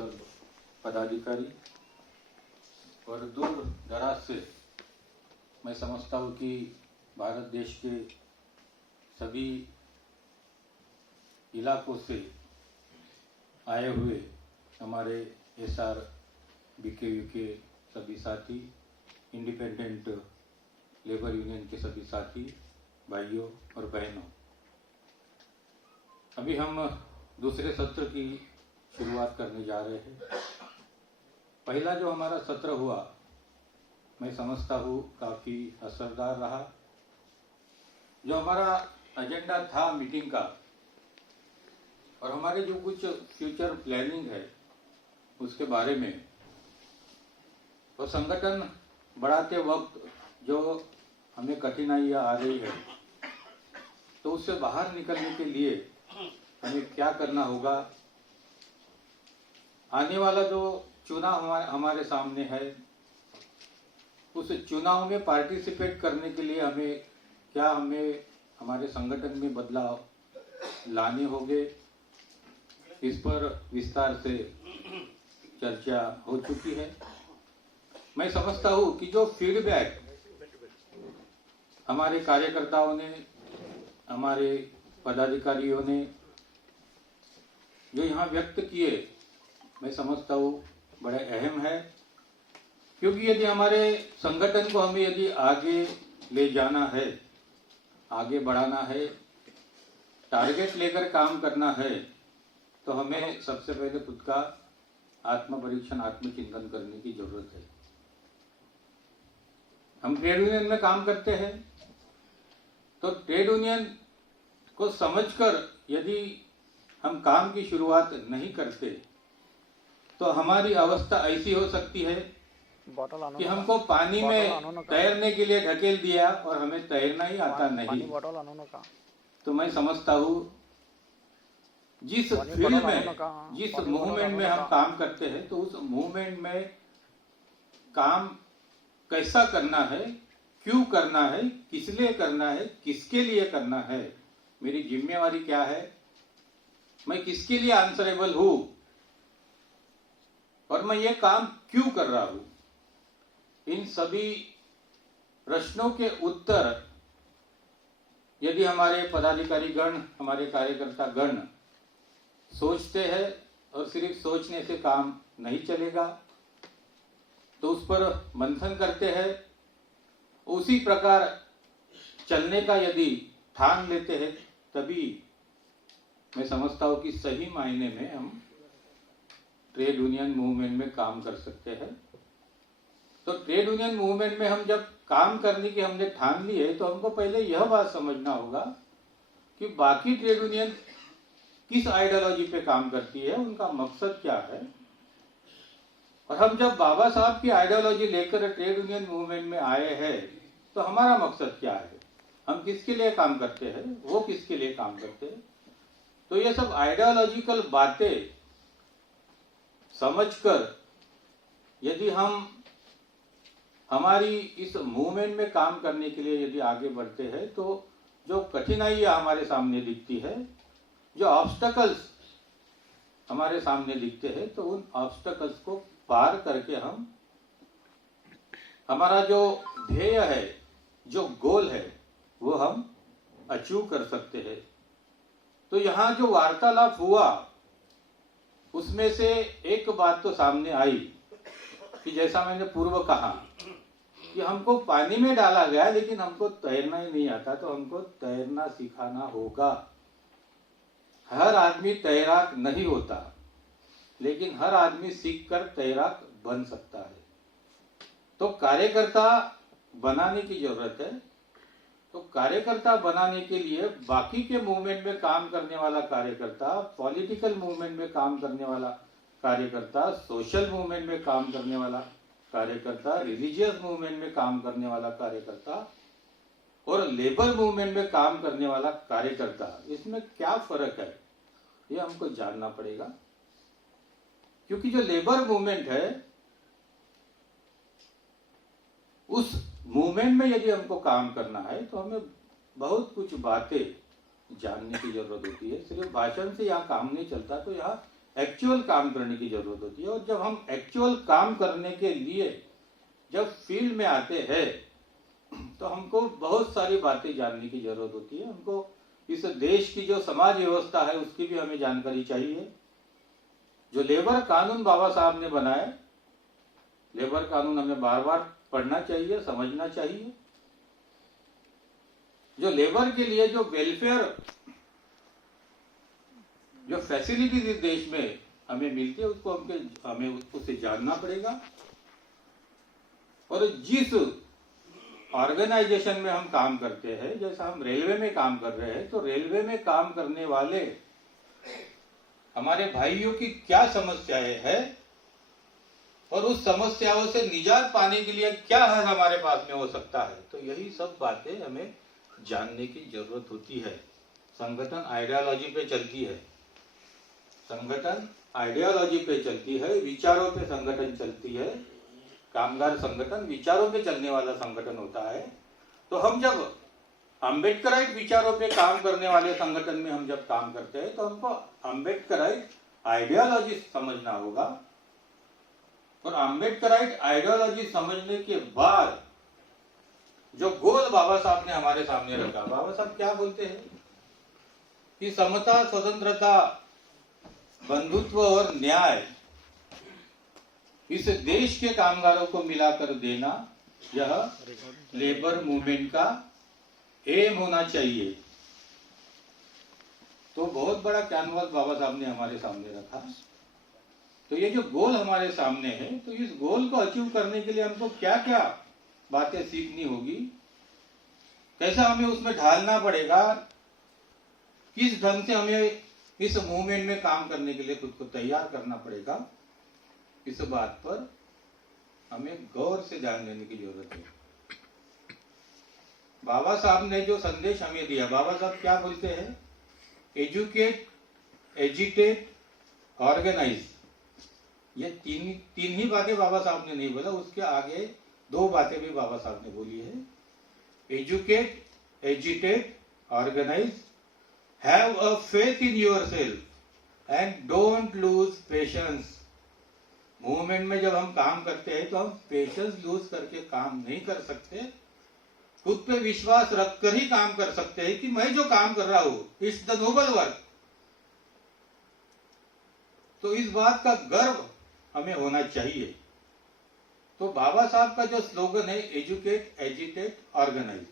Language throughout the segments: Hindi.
सब पदाधिकारी और दूर दराज से मैं समझता हूँ कि भारत देश के सभी इलाकों से आए हुए हमारे एसआर बीकेयू के सभी साथी, इंडिपेंडेंट लेबर यूनियन के सभी साथी भाइयों और बहनों, अभी हम दूसरे सत्र की शुरुआत करने जा रहे हैं। पहला जो हमारा सत्र हुआ मैं समझता हूँ काफ़ी असरदार रहा। जो हमारा एजेंडा था मीटिंग का और हमारे जो कुछ फ्यूचर प्लानिंग है उसके बारे में, तो संगठन बढ़ाते वक्त जो हमें कठिनाइयाँ आ रही है तो उससे बाहर निकलने के लिए हमें क्या करना होगा, आने वाला जो चुनाव हमारे सामने है उस चुनाव में पार्टिसिपेट करने के लिए हमें हमारे संगठन में बदलाव लाने होंगे। इस पर विस्तार से चर्चा हो चुकी है। मैं समझता हूँ कि जो फीडबैक हमारे कार्यकर्ताओं ने, हमारे पदाधिकारियों ने जो यहाँ व्यक्त किए, मैं समझता हूँ बड़े अहम है, क्योंकि यदि हमारे संगठन को हमें यदि आगे ले जाना है, आगे बढ़ाना है, टारगेट लेकर काम करना है, तो हमें सबसे पहले खुद का आत्म परीक्षण, आत्मचिंतन करने की जरूरत है। हम ट्रेड यूनियन में काम करते हैं तो ट्रेड यूनियन को समझकर यदि हम काम की शुरुआत नहीं करते तो हमारी अवस्था ऐसी हो सकती है कि हमको पानी में तैरने के लिए ढकेल दिया और हमें तैरना ही आता नहीं। तो मैं समझता हूँ जिस फील्ड में, जिस मूवमेंट में हम काम करते हैं तो उस मूवमेंट में काम कैसा करना है, क्यों करना है, किस लिए करना है, किसके लिए करना है, मेरी जिम्मेवारी क्या है, मैं किसके लिए आंसरेबल हूं और मैं ये काम क्यों कर रहा हूं, इन सभी प्रश्नों के उत्तर यदि हमारे पदाधिकारी गण, हमारे कार्यकर्ता गण सोचते हैं और सिर्फ सोचने से काम नहीं चलेगा, तो उस पर मंथन करते हैं, उसी प्रकार चलने का यदि ठान लेते हैं, तभी मैं समझता हूँ कि सही मायने में हम ट्रेड यूनियन मूवमेंट में काम कर सकते हैं। तो ट्रेड यूनियन मूवमेंट में हम जब काम करने की हमने ठान ली है तो हमको पहले यह बात समझना होगा कि बाकी ट्रेड यूनियन किस आइडियोलॉजी पे काम करती है, उनका मकसद क्या है, और हम जब बाबा साहब की आइडियोलॉजी लेकर ट्रेड यूनियन मूवमेंट में आए हैं तो हमारा मकसद क्या है, हम किसके लिए काम करते हैं, वो किसके लिए काम करते हैं। तो ये सब आइडियोलॉजिकल बातें समझकर यदि हम हमारी इस मूवमेंट में काम करने के लिए यदि आगे बढ़ते हैं तो जो कठिनाइयां हमारे सामने दिखती है, जो ऑब्स्टकल्स हमारे सामने दिखते हैं, तो उन ऑब्स्टकल्स को पार करके हम हमारा जो ध्येय है, जो गोल है, वो हम अचीव कर सकते हैं। तो यहाँ जो वार्तालाप हुआ उसमें से एक बात तो सामने आई कि जैसा मैंने पूर्व कहा कि हमको पानी में डाला गया लेकिन हमको तैरना ही नहीं आता, तो हमको तैरना सिखाना होगा। हर आदमी तैराक नहीं होता, लेकिन हर आदमी सीखकर तैराक बन सकता है। तो कार्यकर्ता बनाने की जरूरत है। तो कार्यकर्ता बनाने के लिए बाकी के मूवमेंट में काम करने वाला कार्यकर्ता, पॉलिटिकल मूवमेंट में काम करने वाला कार्यकर्ता, सोशल मूवमेंट में काम करने वाला कार्यकर्ता, रिलीजियस मूवमेंट में काम करने वाला कार्यकर्ता और लेबर मूवमेंट में काम करने वाला कार्यकर्ता, इसमें क्या फर्क है ये हमको जानना पड़ेगा। क्योंकि जो लेबर मूवमेंट है उस मूवमेंट में यदि हमको काम करना है तो हमें बहुत कुछ बातें जानने की जरूरत होती है। सिर्फ भाषण से यहाँ काम नहीं चलता, तो यहाँ एक्चुअल काम करने की जरूरत होती है। और जब हम एक्चुअल काम करने के लिए जब फील्ड में आते हैं तो हमको बहुत सारी बातें जानने की जरूरत होती है। हमको इस देश की जो समाज व्यवस्था है उसकी भी हमें जानकारी चाहिए। जो लेबर कानून बाबा साहब ने बनाए, लेबर कानून हमें बार बार पढ़ना चाहिए, समझना चाहिए। जो लेबर के लिए जो वेलफेयर, जो फैसिलिटीज इस देश में हमें मिलती है उसको हमें उससे जानना पड़ेगा। और जिस ऑर्गेनाइजेशन में हम काम करते हैं, जैसा हम रेलवे में काम कर रहे हैं, तो रेलवे में काम करने वाले हमारे भाइयों की क्या समस्याएं हैं और उस समस्याओं से निजात पाने के लिए क्या हल हमारे पास में हो सकता है, तो यही सब बातें हमें जानने की जरूरत होती है। संगठन आइडियोलॉजी पे चलती है, संगठन आइडियोलॉजी पे चलती है, विचारों पे संगठन चलती है। कामगार संगठन विचारों पे चलने वाला संगठन होता है। तो हम जब अम्बेडकराइट विचारों पे काम करने वाले संगठन में हम जब काम करते हैं तो हमको अम्बेडकराइट आइडियोलॉजी समझना होगा। और अम्बेडकराइट आइडियोलॉजी समझने के बाद जो गोल बाबा साहब ने हमारे सामने रखा, बाबा साहब क्या बोलते हैं कि समता, स्वतंत्रता, बंधुत्व और न्याय इस देश के कामगारों को मिलाकर देना, यह लेबर मूवमेंट का एम होना चाहिए। तो बहुत बड़ा कैनवास बाबा साहब ने हमारे सामने रखा। तो ये जो गोल हमारे सामने है, तो इस गोल को अचीव करने के लिए हमको क्या क्या बातें सीखनी होगी, कैसा हमें उसमें ढालना पड़ेगा, किस ढंग से हमें इस मूवमेंट में काम करने के लिए खुद को तैयार करना पड़ेगा, इस बात पर हमें गौर से ध्यान देने की जरूरत है। बाबा साहब ने जो संदेश हमें दिया, बाबा साहब क्या बोलते हैं, एजुकेट, एजिटेट, ऑर्गेनाइज। ये तीन ही बातें बाबा साहब ने नहीं बोला, उसके आगे दो बातें भी बाबा साहब ने बोली है। Educate, agitate, organise, have a faith in yourself and don't lose patience. Movement में जब हम काम करते हैं तो हम पेशेंस लूज करके काम नहीं कर सकते। खुद पे विश्वास रखकर ही काम कर सकते हैं कि मैं जो काम कर रहा हूं इट्स द नोबल वर्क। तो इस बात का गर्व हमें होना चाहिए। तो बाबा साहब का जो स्लोगन है, एजुकेट, एजिटेट, ऑर्गेनाइज,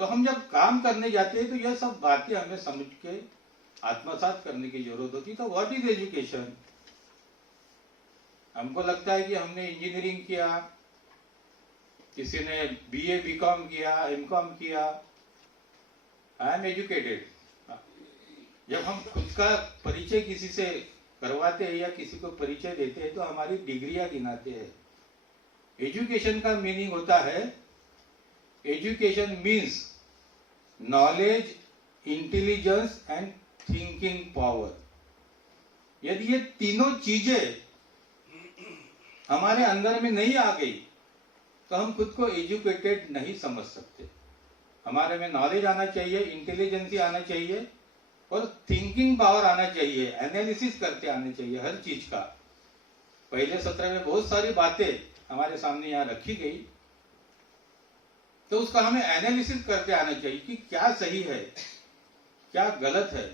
तो हम जब काम करने जाते हैं तो यह सब बातें हमें समझ के आत्मसात करने की जरूरत होती। तो व्हाट इज एजुकेशन? हमको लगता है कि हमने इंजीनियरिंग किया, किसी ने बीए, बीकॉम किया, एमकॉम किया, आई एम एजुकेटेड। जब हम खुद का परिचय किसी से करवाते हैं या किसी को परिचय देते हैं तो हमारी डिग्रियां गिनाते हैं। एजुकेशन का मीनिंग होता है, education means knowledge, intelligence and thinking power. यदि ये तीनों चीजें हमारे अंदर में नहीं आ गई तो हम खुद को एजुकेटेड नहीं समझ सकते। हमारे में नॉलेज आना चाहिए, इंटेलिजेंसी आना चाहिए और थिंकिंग पावर आना चाहिए, एनालिसिस करते आना चाहिए हर चीज का। पहले सत्र में बहुत सारी बातें हमारे सामने यहाँ रखी गई, तो उसका हमें एनालिसिस करते आना चाहिए कि क्या सही है, क्या गलत है,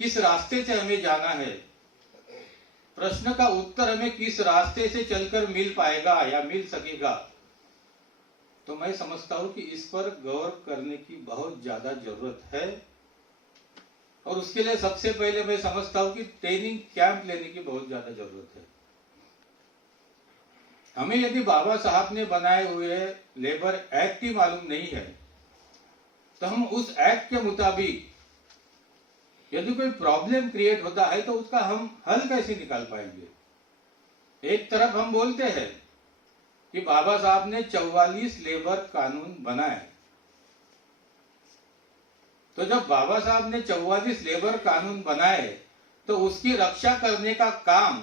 किस रास्ते से हमें जाना है, प्रश्न का उत्तर हमें किस रास्ते से चलकर मिल पाएगा या मिल सकेगा। तो मैं समझता हूं कि इस पर गौर करने की बहुत ज्यादा जरूरत है। और उसके लिए सबसे पहले मैं समझता हूं कि ट्रेनिंग कैंप लेने की बहुत ज्यादा जरूरत है। हमें यदि बाबा साहब ने बनाए हुए लेबर एक्ट ही मालूम नहीं है तो हम उस एक्ट के मुताबिक यदि कोई प्रॉब्लम क्रिएट होता है तो उसका हम हल कैसे निकाल पाएंगे। एक तरफ हम बोलते हैं कि बाबा साहब ने 44 लेबर कानून बनाए, तो जब बाबा साहब ने 44 लेबर कानून बनाए तो उसकी रक्षा करने का काम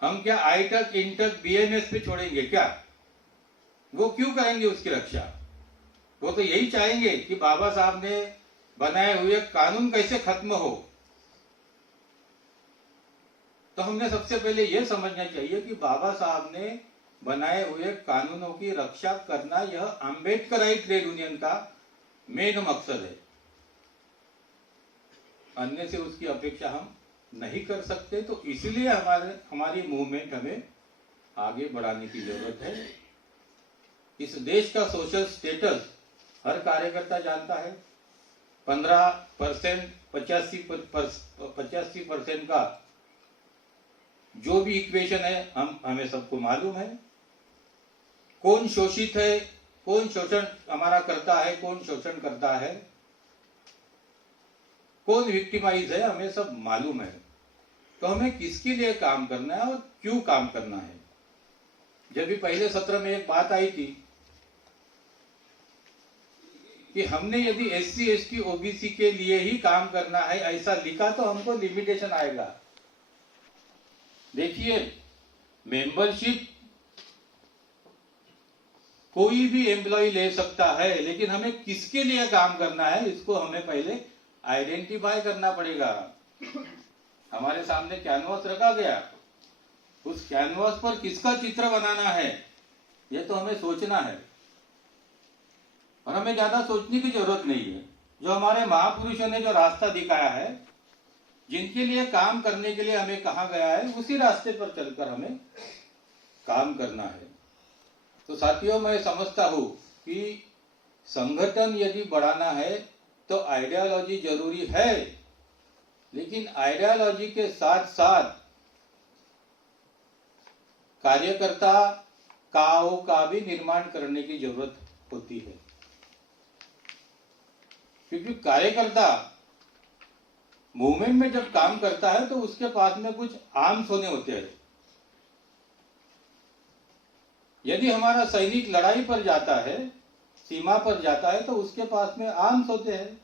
हम क्या आई टेक, इंटेक, बीएमएस पे छोड़ेंगे क्या? वो क्यों करेंगे उसकी रक्षा? वो तो यही चाहेंगे कि बाबा साहब ने बनाए हुए कानून कैसे खत्म हो। तो हमने सबसे पहले यह समझना चाहिए कि बाबा साहब ने बनाए हुए कानूनों की रक्षा करना यह अंबेडकराई ट्रेड यूनियन का मेन मकसद है। अन्य से उसकी अपेक्षा हम नहीं कर सकते। तो इसलिए हमारी मूवमेंट हमें आगे बढ़ाने की जरूरत है। इस देश का सोशल स्टेटस हर कार्यकर्ता जानता है। 15% 85% का जो भी इक्वेशन है हमें सबको मालूम है। कौन शोषित है, कौन शोषण हमारा करता है, कौन शोषण करता है, कौन विक्टिमाइज है, हमें सब मालूम है। तो हमें किसके लिए काम करना है और क्यों काम करना है। जब भी पहले सत्र में एक बात आई थी कि हमने यदि SC ST OBC के लिए ही काम करना है ऐसा लिखा तो हमको लिमिटेशन आएगा। देखिए, मेंबरशिप कोई भी एम्प्लॉय ले सकता है, लेकिन हमें किसके लिए काम करना है इसको हमें पहले आइडेंटिफाई करना पड़ेगा। हमारे सामने कैनवास रखा गया, उस कैनवास पर किसका चित्र बनाना है यह तो हमें सोचना है। और हमें ज्यादा सोचने की जरूरत नहीं है। जो हमारे महापुरुषों ने जो रास्ता दिखाया है, जिनके लिए काम करने के लिए हमें कहा गया है, उसी रास्ते पर चलकर हमें काम करना है। तो साथियों, मैं समझता हूं कि संगठन यदि बढ़ाना है तो आइडियोलॉजी जरूरी है, लेकिन आइडियोलॉजी के साथ साथ कार्यकर्ता का भी निर्माण करने की जरूरत होती है। क्योंकि कार्यकर्ता मूवमेंट में जब काम करता है तो उसके पास में कुछ आर्म्स होने होते हैं। यदि हमारा सैनिक लड़ाई पर जाता है, सीमा पर जाता है, तो उसके पास में आर्म्स होते हैं।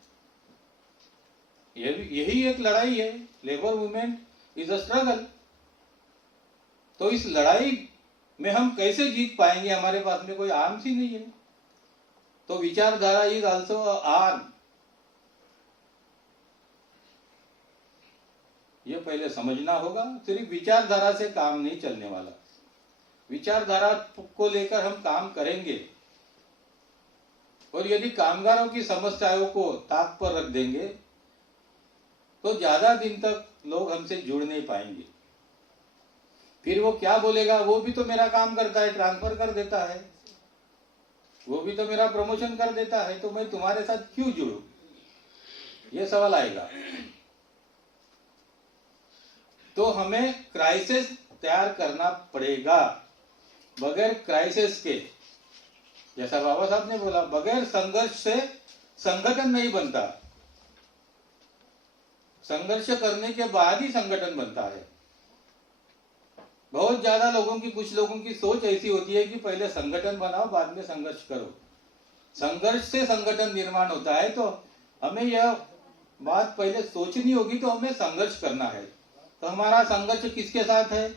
यही एक लड़ाई है। Labour movement is a struggle. तो इस लड़ाई में हम कैसे जीत पाएंगे, हमारे पास में कोई आर्म्स ही नहीं है। तो विचारधारा इज ऑल्सो आर्म। ये पहले समझना होगा। सिर्फ विचारधारा से काम नहीं चलने वाला। विचारधारा को लेकर हम काम करेंगे और यदि कामगारों की समस्याओं को ताक पर रख देंगे तो ज्यादा दिन तक लोग हमसे जुड़ नहीं पाएंगे। फिर वो क्या बोलेगा, वो भी तो मेरा काम करता है, ट्रांसफर कर देता है, वो भी तो मेरा प्रमोशन कर देता है, तो मैं तुम्हारे साथ क्यों जुड़ूं, ये सवाल आएगा। तो हमें क्राइसिस तैयार करना पड़ेगा। बगैर क्राइसिस के, जैसा बाबा साहब ने बोला, बगैर संघर्ष से संगठन नहीं बनता। संघर्ष करने के बाद ही संगठन बनता है। बहुत ज्यादा कुछ लोगों की सोच ऐसी होती है कि पहले संगठन बनाओ, बाद में संघर्ष करो। संघर्ष से संगठन निर्माण होता है। तो हमें यह बात पहले सोचनी होगी। तो हमें संघर्ष करना है। तो हमारा संघर्ष किसके साथ है?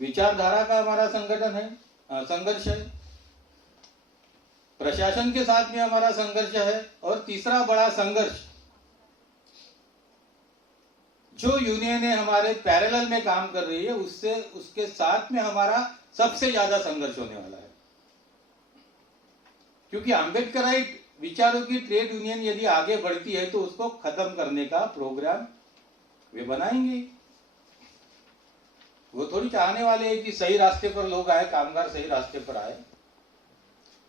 विचारधारा का हमारा संगठन है, संघर्ष है। प्रशासन के साथ में हमारा संघर्ष है। और तीसरा बड़ा संघर्ष, जो यूनियन है हमारे पैरेलल में काम कर रही है, उसके साथ में हमारा सबसे ज्यादा संघर्ष होने वाला है। क्योंकि अम्बेडकराइट विचारों की ट्रेड यूनियन यदि आगे बढ़ती है तो उसको खत्म करने का प्रोग्राम वे बनाएंगे। वो थोड़ी चाहने वाले हैं कि सही रास्ते पर लोग आए, कामगार सही रास्ते पर आए,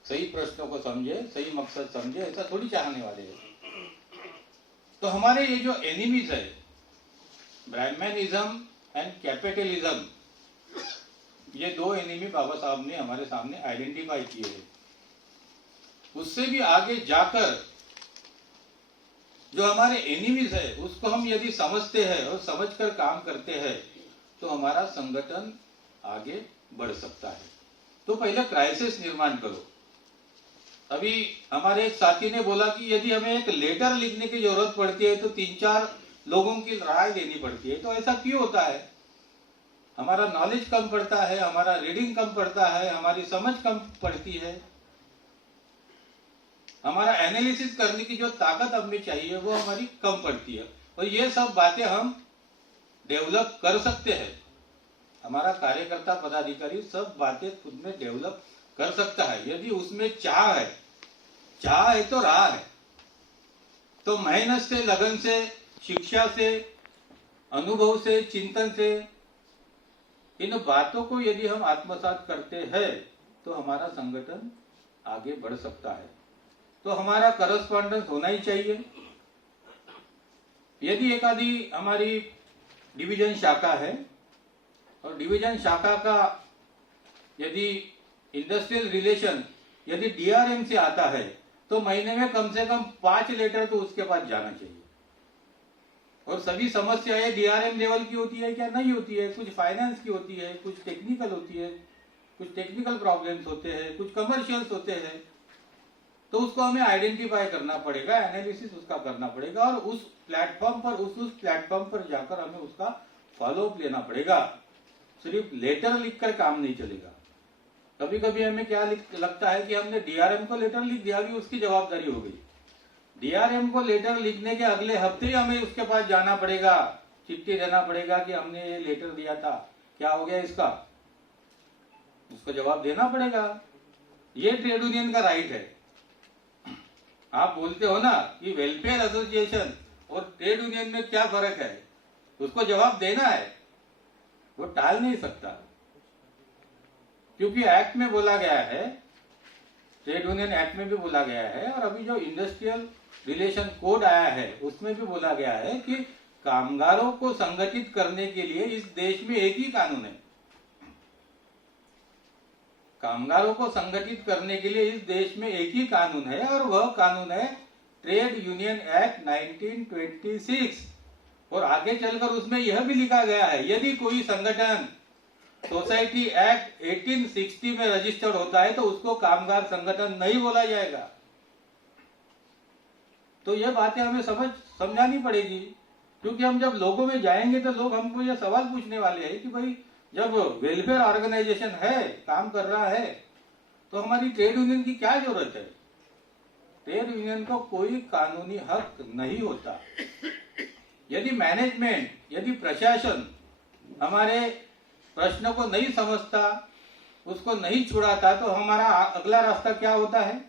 सही प्रश्नों को समझे, सही मकसद समझे, ऐसा थोड़ी चाहने वाले हैं। तो हमारे ये जो एनिमीज है, ब्राह्मणिज्म एंड कैपिटलिज्म, ये दो एनिमी बाबा साहब ने हमारे सामने आइडेंटिफाई किए हैं। उससे भी आगे जाकर जो हमारे एनिमीज है उसको हम यदि समझते हैं और समझकर काम करते हैं तो हमारा संगठन आगे बढ़ सकता है। तो पहले क्राइसिस निर्माण करो। अभी हमारे एक साथी ने बोला कि यदि हमें एक लेटर लिखने की जरूरत पड़ती है तो 3-4 लोगों की राय लेनी पड़ती है। तो ऐसा क्यों होता है? हमारा नॉलेज कम पड़ता है, हमारा रीडिंग कम पड़ता है, हमारी समझ कम पड़ती है। हमारा एनालिसिस करने की जो ताकत हमें चाहिए वो हमारी कम पड़ती है। और ये सब बातें हम डेवलप कर सकते हैं, हमारा कार्यकर्ता पदाधिकारी सब बातें खुद में डेवलप कर सकता है यदि उसमें चाह है। चाह है तो राह है। तो मेहनत से, लगन से, शिक्षा से, अनुभव से, चिंतन से इन बातों को यदि हम आत्मसात करते हैं तो हमारा संगठन आगे बढ़ सकता है। तो हमारा करस्पॉन्डेंस होना ही चाहिए। यदि एक आधी हमारी डिवीजन शाखा है और डिवीजन शाखा का यदि इंडस्ट्रियल रिलेशन यदि डीआरएम से आता है तो महीने में कम से कम 5 लेटर तो उसके पास जाना चाहिए। और सभी समस्याएं डीआरएम लेवल की होती है क्या? नहीं होती है। कुछ फाइनेंस की होती है, कुछ टेक्निकल होती है, कुछ टेक्निकल प्रॉब्लम्स होते हैं, कुछ कमर्शियल्स होते हैं। तो उसको हमें आइडेंटिफाई करना पड़ेगा, एनालिसिस उसका करना पड़ेगा और उस प्लेटफॉर्म पर जाकर हमें उसका फॉलोअप लेना पड़ेगा। सिर्फ लेटर लिखकर काम नहीं चलेगा। कभी कभी हमें क्या लगता है कि हमने डीआरएम को लेटर लिख दिया, अभी उसकी जवाबदारी हो गई। डीआरएम को लेटर लिखने के अगले हफ्ते ही हमें उसके पास जाना पड़ेगा, चिट्ठी देना पड़ेगा कि हमने ये लेटर दिया था, क्या हो गया इसका, उसको जवाब देना पड़ेगा। ये ट्रेड यूनियन का राइट है। आप बोलते हो ना कि वेलफेयर एसोसिएशन और ट्रेड यूनियन में क्या फर्क है, उसको जवाब देना है, वो टाल नहीं सकता। क्योंकि एक्ट में बोला गया है, ट्रेड यूनियन एक्ट में भी बोला गया है और अभी जो इंडस्ट्रियल रिलेशन कोड आया है उसमें भी बोला गया है कि कामगारों को संगठित करने के लिए इस देश में एक ही कानून है। कामगारों को संगठित करने के लिए इस देश में एक ही कानून है और वह कानून है ट्रेड यूनियन एक्ट 1926। और आगे चलकर उसमें यह भी लिखा गया है यदि कोई संगठन सोसाइटी एक्ट 1860 में रजिस्टर्ड होता है तो उसको कामगार संगठन नहीं बोला जाएगा। तो यह बातें हमें समझानी पड़ेगी। क्योंकि हम जब लोगों में जाएंगे तो लोग हमको यह सवाल पूछने वाले हैं कि भाई जब वेलफेयर ऑर्गेनाइजेशन है, काम कर रहा है, तो हमारी ट्रेड यूनियन की क्या जरूरत है? ट्रेड यूनियन को कोई कानूनी हक नहीं होता। यदि मैनेजमेंट, यदि प्रशासन हमारे प्रश्न को नहीं समझता, उसको नहीं छुड़ाता, तो हमारा अगला रास्ता क्या होता है?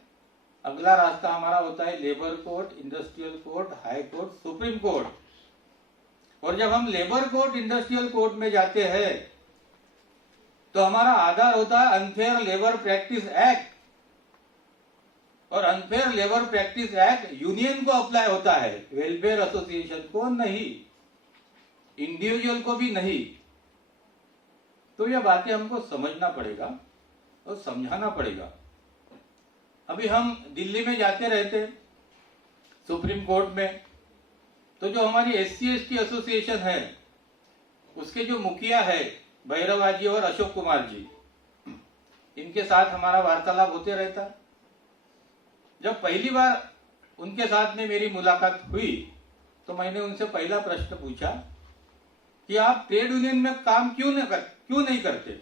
अगला रास्ता हमारा होता है labour court, industrial court, high court, supreme court. और जब हम लेबर कोर्ट, इंडस्ट्रियल कोर्ट में जाते हैं तो हमारा आधार होता है अनफेयर लेबर प्रैक्टिस एक्ट। और unfair labour practice act union को अप्लाई होता है, वेलफेयर एसोसिएशन को नहीं, इंडिविजुअल को भी नहीं। तो यह बातें हमको समझना पड़ेगा और समझाना पड़ेगा। अभी हम दिल्ली में जाते रहते सुप्रीम कोर्ट में, तो जो हमारी SC/ST एसोसिएशन है उसके जो मुखिया है भैरवा जी और अशोक कुमार जी, इनके साथ हमारा वार्तालाप होते रहता। जब पहली बार उनके साथ में मेरी मुलाकात हुई तो मैंने उनसे पहला प्रश्न पूछा कि आप ट्रेड यूनियन में काम क्यों नहीं करते?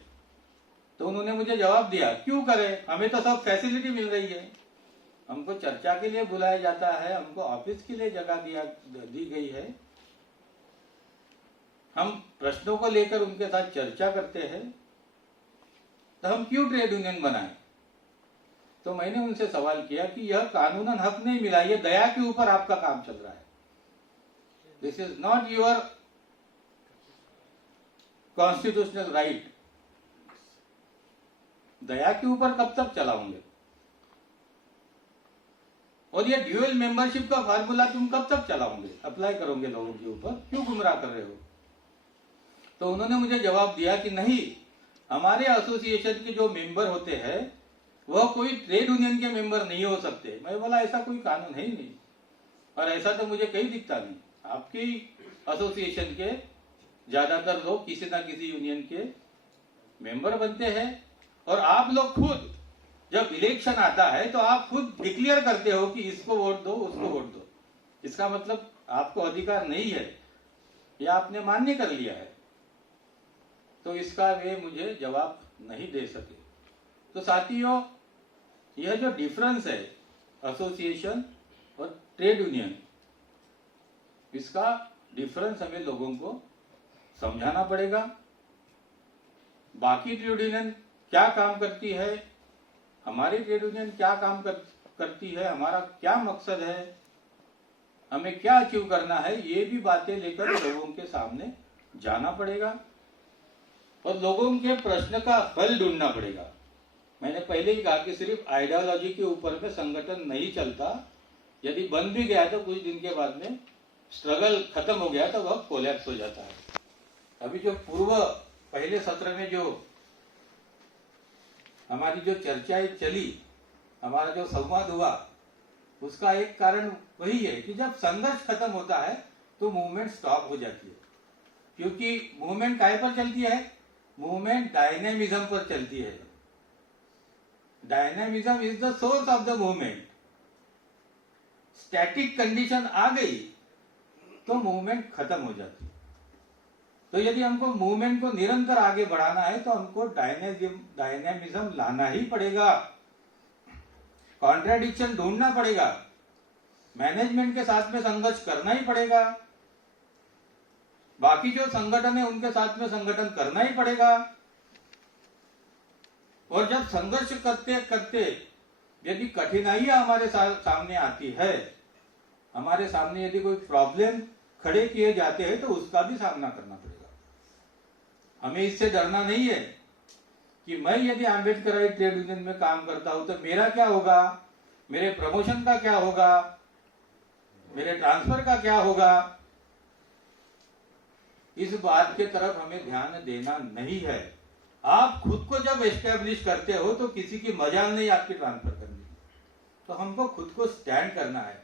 तो उन्होंने मुझे जवाब दिया, क्यों करें, हमें तो सब फैसिलिटी मिल रही है, हमको चर्चा के लिए बुलाया जाता है, हमको ऑफिस के लिए जगह दी गई है, हम प्रश्नों को लेकर उनके साथ चर्चा करते हैं, तो हम क्यों ट्रेड यूनियन बनाएं? तो मैंने उनसे सवाल किया कि यह कानूनन हक नहीं मिला, यह दया के ऊपर आपका काम चल रहा है। This is not your constitutional right. दया के ऊपर कब तक चलाओगे? और ये ड्यूअल मेंबरशिप का फार्मूला तुम कब तक चलाओगे, अप्लाई करोगे लोगों के ऊपर? क्यों गुमराह कर रहे हो? तो उन्होंने मुझे जवाब दिया कि नहीं, हमारे एसोसिएशन के जो मेंबर होते हैं वह कोई ट्रेड यूनियन के मेंबर नहीं हो सकते। मैं बोला ऐसा कोई कानून है ही नहीं और ऐसा तो मुझे कहीं दिखता नहीं। आपकी एसोसिएशन के ज्यादातर लोग किसी ना किसी यूनियन के मेंबर बनते हैं और आप लोग खुद जब इलेक्शन आता है तो आप खुद डिक्लेयर करते हो कि इसको वोट दो, उसको वोट दो। इसका मतलब आपको अधिकार नहीं है या आपने मान्य कर लिया है। तो इसका वे मुझे जवाब नहीं दे सके। तो साथियों, यह जो डिफरेंस है एसोसिएशन और ट्रेड यूनियन, इसका डिफरेंस हमें लोगों को समझाना पड़ेगा। बाकी ट्रेड यूनियन क्या काम करती है, हमारी ट्रेड यूनियन क्या काम करती है, हमारा क्या मकसद है, हमें क्या अचीव करना है, ये भी बातें लेकर लोगों के सामने जाना पड़ेगा और लोगों के प्रश्न का हल ढूंढना पड़ेगा। मैंने पहले ही कहा कि सिर्फ आइडियोलॉजी के ऊपर में संगठन नहीं चलता। यदि बन भी गया तो कुछ दिन के बाद में स्ट्रगल खत्म हो गया तो वह कोलैप्स हो जाता है। अभी जो पहले सत्र में जो हमारी जो चर्चाएं चली, हमारा जो संवाद हुआ, उसका एक कारण वही है कि जब संघर्ष खत्म होता है तो मूवमेंट स्टॉप हो जाती है। क्योंकि मूवमेंट काय पर चलती है, मूवमेंट डायनेमिज्म पर चलती है। Dynamism is the source of the movement. Static condition आ गई तो मूवमेंट खत्म हो जाती है। तो यदि हमको मूवमेंट को निरंतर आगे बढ़ाना है तो हमको डायनेमिज्म लाना ही पड़ेगा, कॉन्ट्राडिक्शन ढूंढना पड़ेगा, मैनेजमेंट के साथ में संघर्ष करना ही पड़ेगा, बाकी जो संगठन है उनके साथ में संगठन करना ही पड़ेगा। और जब संघर्ष करते करते यदि कठिनाइयां हमारे सामने आती है, हमारे सामने यदि कोई प्रॉब्लम खड़े किए जाते हैं तो उसका भी सामना करना पड़ेगा। हमें इससे डरना नहीं है कि मैं यदि आम्बेडकर ट्रेड यूनियन में काम करता हूं तो मेरा क्या होगा, मेरे प्रमोशन का क्या होगा, मेरे ट्रांसफर का क्या होगा। इस बात के तरफ हमें ध्यान देना नहीं है। आप खुद को जब एस्टेब्लिश करते हो तो किसी की मजाल नहीं आपकी ट्रांसफर करने की। तो हमको खुद को स्टैंड करना है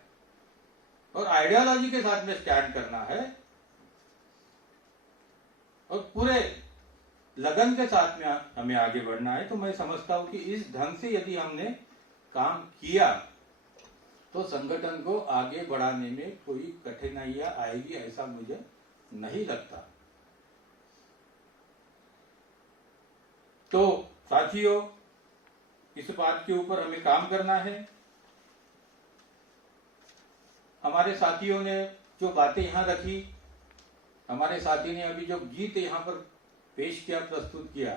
और आइडियोलॉजी के साथ में स्टैंड करना है और पूरे लगन के साथ में हमें आगे बढ़ना है। तो मैं समझता हूं कि इस ढंग से यदि हमने काम किया तो संगठन को आगे बढ़ाने में कोई कठिनाइयां आएगी, ऐसा मुझे नहीं लगता। तो साथियों, इस बात के ऊपर हमें काम करना है। हमारे साथियों ने जो बातें यहां रखी, हमारे साथी ने अभी जो गीत यहां पर पेश किया, प्रस्तुत किया,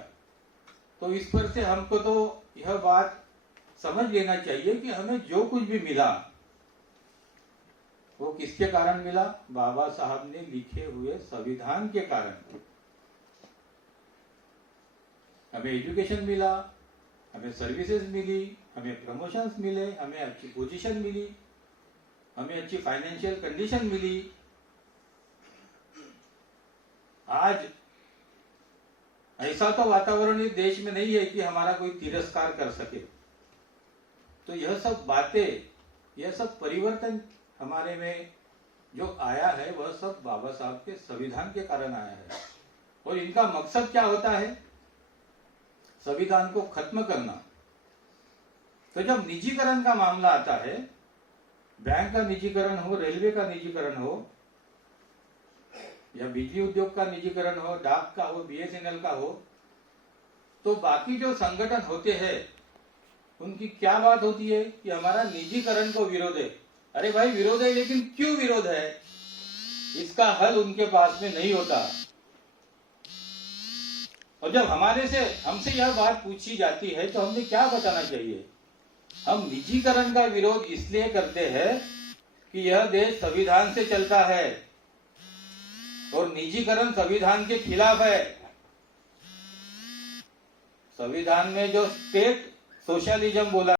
तो इस पर से हमको तो यह बात समझ लेना चाहिए कि हमें जो कुछ भी मिला वो किसके कारण मिला, बाबा साहब ने लिखे हुए संविधान के कारण। हमें एजुकेशन मिला, हमें सर्विसेज मिली, हमें प्रमोशंस मिले, हमें अच्छी पोजीशन मिली, हमें अच्छी फाइनेंशियल कंडीशन मिली। आज ऐसा तो वातावरण इस देश में नहीं है कि हमारा कोई तिरस्कार कर सके। तो यह सब बातें, यह सब परिवर्तन हमारे में जो आया है वह सब बाबा साहब के संविधान के कारण आया है। और इनका मकसद क्या होता है, संविधान को खत्म करना। तो जब निजीकरण का मामला आता है, बैंक का निजीकरण हो, रेलवे का निजीकरण हो, या बिजली उद्योग का निजीकरण हो, डाक का हो, बीएसएनएल का हो, तो बाकी जो संगठन होते हैं उनकी क्या बात होती है कि हमारा निजीकरण को विरोध है। अरे भाई विरोध है, लेकिन क्यों विरोध है, इसका हल उनके पास में नहीं होता। और जब हमसे यह बात पूछी जाती है तो हमने क्या बताना चाहिए, हम निजीकरण का विरोध इसलिए करते हैं कि यह देश संविधान से चलता है और निजीकरण संविधान के खिलाफ है। संविधान में जो स्टेट सोशलिज्म बोला